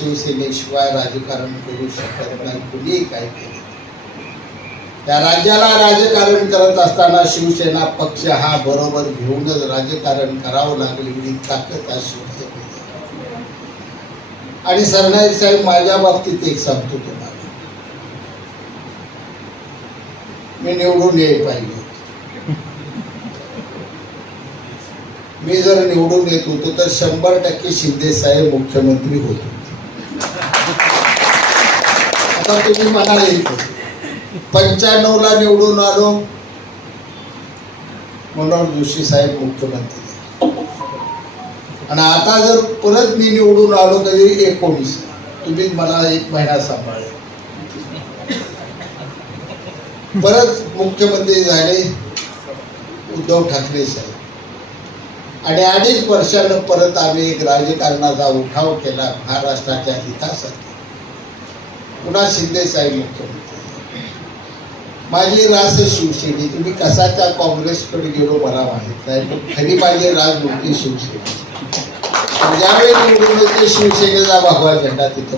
शिवसेनेशिवाय राजकारण करू शकत नाही. कुणीही काय केले त्या राज्याला राजकारण करत असताना शिवसेना पक्ष हा बरोबर घेऊनच राजकारण करावं लागले एवढी ताकद त्या शिवसेनेची आणि सरनाईक साहेब माझ्या बाबतीत एक सांगतो तुम्हाला. मी निवडून याय पाहिजे मी जर निवडून येत होतो तर शंभर टक्के शिंदे साहेब मुख्यमंत्री होते. आता तुम्ही म्हणाले येतो पंच्याण्णव ला निवडून आलो. मनोहर जोशी साहेब मुख्यमंत्री. आणि आता जर परत मी निवडून आलो तरी एकोणीस. तुम्ही मला एक महिना सांभाळला परत मुख्यमंत्री झाले उद्धव ठाकरे साहेब. आणि अडीच वर्षानं परत आम्ही एक राजकारणाचा उठाव केला महाराष्ट्राच्या हितासाठी पुन्हा शिंदे साहेब मुख्यमंत्री माझी रास शिवसेनेची. मी कसाच्या काँग्रेसकडे गेलो मला माहीत नाही. पण खरी माझी राज नव्हती शिवसेनेची. ज्यावेळी निवडून होते शिवसेनेचा भगवा झेंडा तिथं